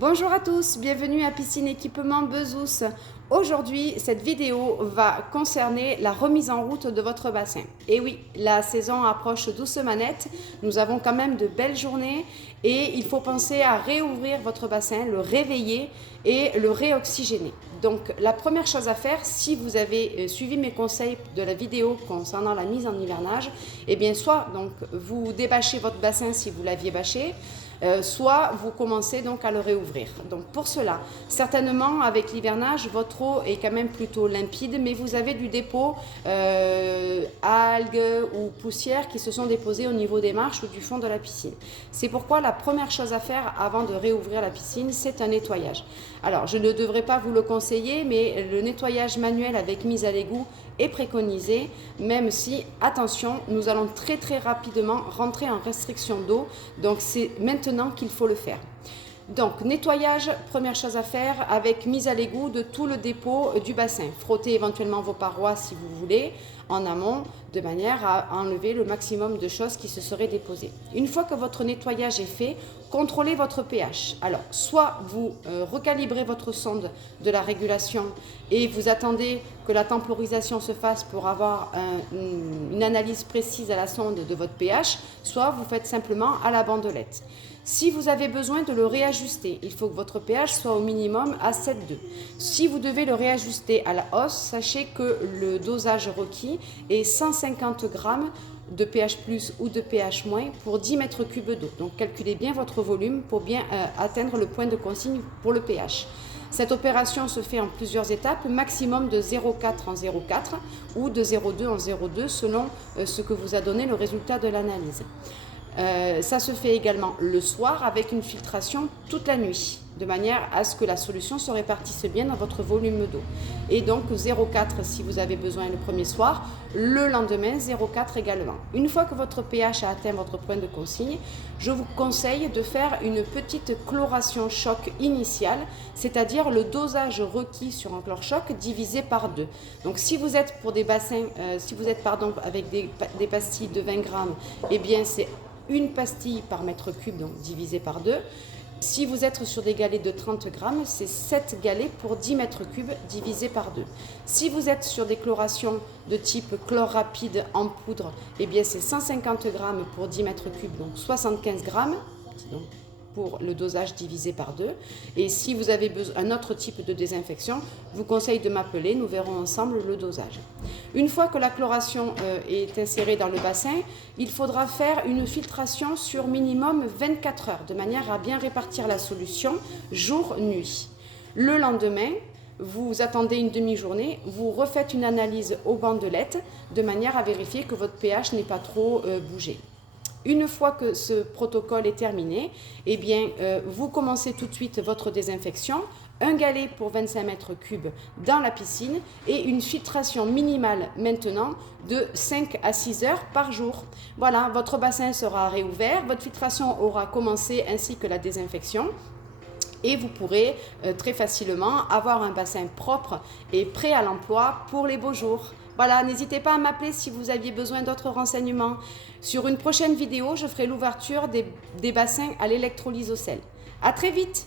Bonjour à tous, bienvenue à Piscine Équipement Bezous. Aujourd'hui, cette vidéo va concerner la remise en route de votre bassin. Et oui, la saison approche doucement nette, nous avons quand même de belles journées et il faut penser à réouvrir votre bassin, le réveiller et le réoxygéner. Donc la première chose à faire, si vous avez suivi mes conseils de la vidéo concernant la mise en hivernage, eh bien soit donc vous débâchez votre bassin si vous l'aviez bâché, soit vous commencez donc à le réouvrir. Donc pour cela, certainement avec l'hivernage, votre eau est quand même plutôt limpide, mais vous avez du dépôt, algues ou poussières qui se sont déposées au niveau des marches ou du fond de la piscine. C'est pourquoi la première chose à faire avant de réouvrir la piscine, c'est un nettoyage. Alors je ne devrais pas vous le conseiller, mais le nettoyage manuel avec mise à l'égout est préconisé, même si, attention, nous allons très rapidement rentrer en restriction d'eau, donc c'est maintenant qu'il faut le faire. Donc nettoyage, première chose à faire avec mise à l'égout de tout le dépôt du bassin. Frottez éventuellement vos parois si vous voulez en amont de manière à enlever le maximum de choses qui se seraient déposées. Une fois que votre nettoyage est fait, contrôlez votre pH. Alors soit vous recalibrez votre sonde de la régulation et vous attendez que la temporisation se fasse pour avoir une analyse précise à la sonde de votre pH, soit vous faites simplement à la bandelette. Si vous avez besoin de le réajuster, il faut que votre pH soit au minimum à 7,2. Si vous devez le réajuster à la hausse, sachez que le dosage requis est 150 g de pH plus ou de pH moins pour 10 mètres cubes d'eau. Donc calculez bien votre volume pour bien atteindre le point de consigne pour le pH. Cette opération se fait en plusieurs étapes, maximum de 0,4 en 0,4 ou de 0,2 en 0,2 selon ce que vous a donné le résultat de l'analyse. Ça se fait également le soir avec une filtration toute la nuit, de manière à ce que la solution se répartisse bien dans votre volume d'eau. Et donc 0,4 si vous avez besoin le premier soir, le lendemain 0,4 également. Une fois que votre pH a atteint votre point de consigne, je vous conseille de faire une petite chloration choc initiale, c'est-à-dire le dosage requis sur un chlore-choc divisé par 2. Donc si vous êtes pour des bassins, avec des pastilles de 20 grammes, eh bien c'est une pastille par mètre cube, donc divisé par 2. Si vous êtes sur des galets de 30 grammes, c'est 7 galets pour 10 mètres cubes divisé par 2. Si vous êtes sur des chlorations de type chlore rapide en poudre, eh bien c'est 150 grammes pour 10 mètres cubes, donc 75 grammes. Donc, pour le dosage divisé par 2. Et si vous avez besoin d'un autre type de désinfection, je vous conseille de m'appeler, nous verrons ensemble le dosage. Une fois que la chloration est insérée dans le bassin, il faudra faire une filtration sur minimum 24 heures, de manière à bien répartir la solution jour-nuit. Le lendemain, vous attendez une demi-journée, vous refaites une analyse aux bandelettes, de manière à vérifier que votre pH n'est pas trop bougé. Une fois que ce protocole est terminé, eh bien, vous commencez tout de suite votre désinfection, un galet pour 25 mètres cubes dans la piscine et une filtration minimale maintenant de 5 à 6 heures par jour. Voilà, votre bassin sera réouvert, votre filtration aura commencé ainsi que la désinfection. Et vous pourrez très facilement avoir un bassin propre et prêt à l'emploi pour les beaux jours. Voilà, n'hésitez pas à m'appeler si vous aviez besoin d'autres renseignements. Sur une prochaine vidéo, je ferai l'ouverture des bassins à l'électrolyse au sel. À très vite!